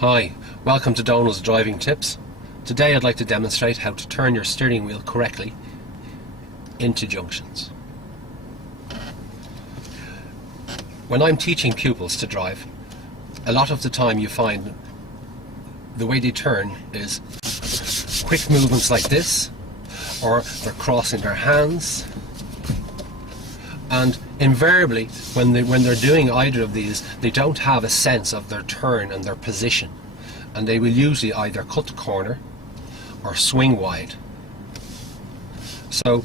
Hi, welcome to Donald's Driving Tips. Today I'd like to demonstrate how to turn your steering wheel correctly into junctions. When I'm teaching pupils to drive, a lot of the time you find the way they turn is quick movements like this, or they're crossing their hands, and invariably when they're doing either of these, they don't have a sense of their turn and their position, and they will usually either cut the corner or swing wide. So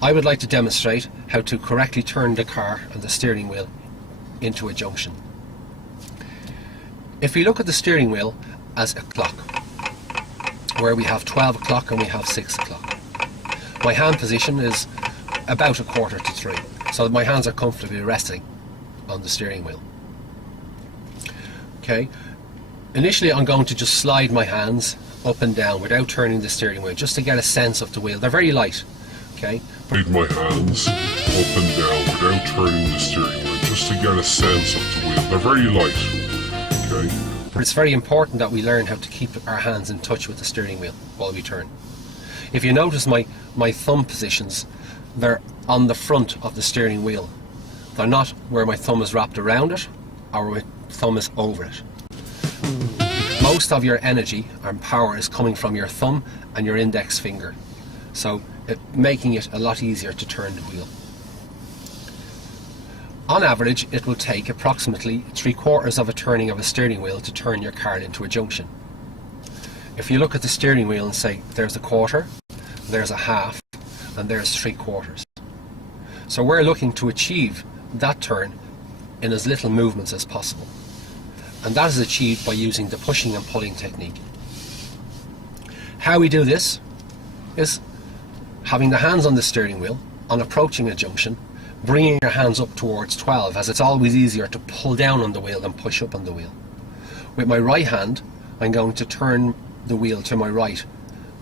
I would like to demonstrate how to correctly turn the car and the steering wheel into a junction. If we look at the steering wheel as a clock, where we have 12 o'clock and we have 6 o'clock, my hand position is about 2:45, so my hands are comfortably resting on the steering wheel. Okay, initially I'm going to just slide my hands up and down without turning the steering wheel, just to get a sense of the wheel. They're very light. Okay, slide my hands up and down without turning the steering wheel, just to get a sense of the wheel. They're very light. Okay, but it's very important that we learn how to keep our hands in touch with the steering wheel while we turn. If you notice my thumb positions, they're on the front of the steering wheel. They're not where my thumb is wrapped around it or where my thumb is over it. Most of your energy and power is coming from your thumb and your index finger, so making it a lot easier to turn the wheel. On average, it will take approximately 3/4 of a turning of a steering wheel to turn your car into a junction. If you look at the steering wheel and say there's 1/4, there's 1/2, and there's 3/4. So we're looking to achieve that turn in as little movements as possible. And that is achieved by using the pushing and pulling technique. How we do this is having the hands on the steering wheel, on approaching a junction, bringing your hands up towards 12, as it's always easier to pull down on the wheel than push up on the wheel. With my right hand, I'm going to turn the wheel to my right,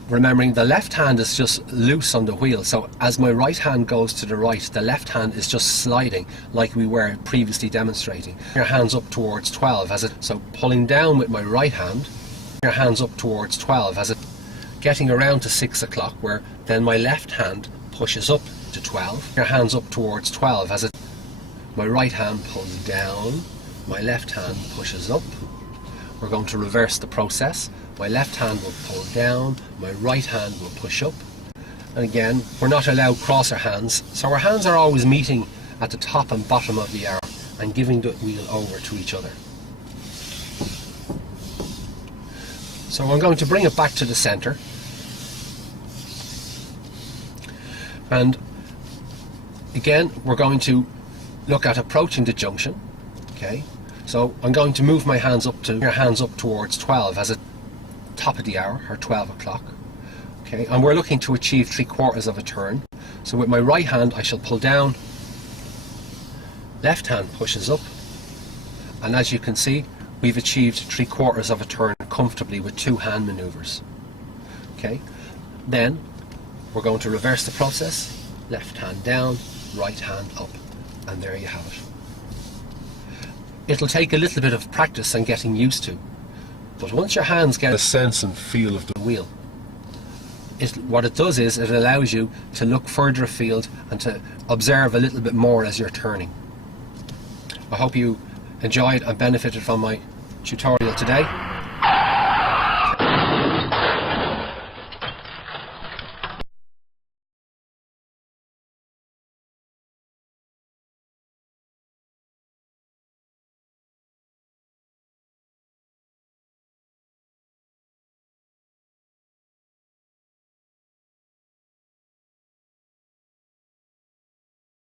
remembering the left hand is just loose on the wheel, so as my right hand goes to the right, the left hand is just sliding like we were previously demonstrating. Your hands up towards 12, so pulling down with my right hand, your hands up towards 12, getting around to 6 o'clock, where then my left hand pushes up to 12. Your hands up towards 12, my right hand pulls down, my left hand pushes up. We're going to reverse the process. My left hand will pull down, my right hand will push up. And again, we're not allowed crosser hands, so our hands are always meeting at the top and bottom of the arrow and giving the wheel over to each other. So I'm going to bring it back to the center. And again, we're going to look at approaching the junction. Okay, so I'm going to move my hands up towards 12 as a top of the hour, or 12 o'clock. Okay, and we're looking to achieve 3/4 of a turn. So with my right hand I shall pull down, left hand pushes up, and as you can see, we've achieved 3/4 of a turn comfortably with 2 hand maneuvers. Okay, then we're going to reverse the process, left hand down, right hand up, and there you have it. It'll take a little bit of practice and getting used to, but once your hands get a sense and feel of the wheel, what it does is it allows you to look further afield and to observe a little bit more as you're turning. I hope you enjoyed and benefited from my tutorial today.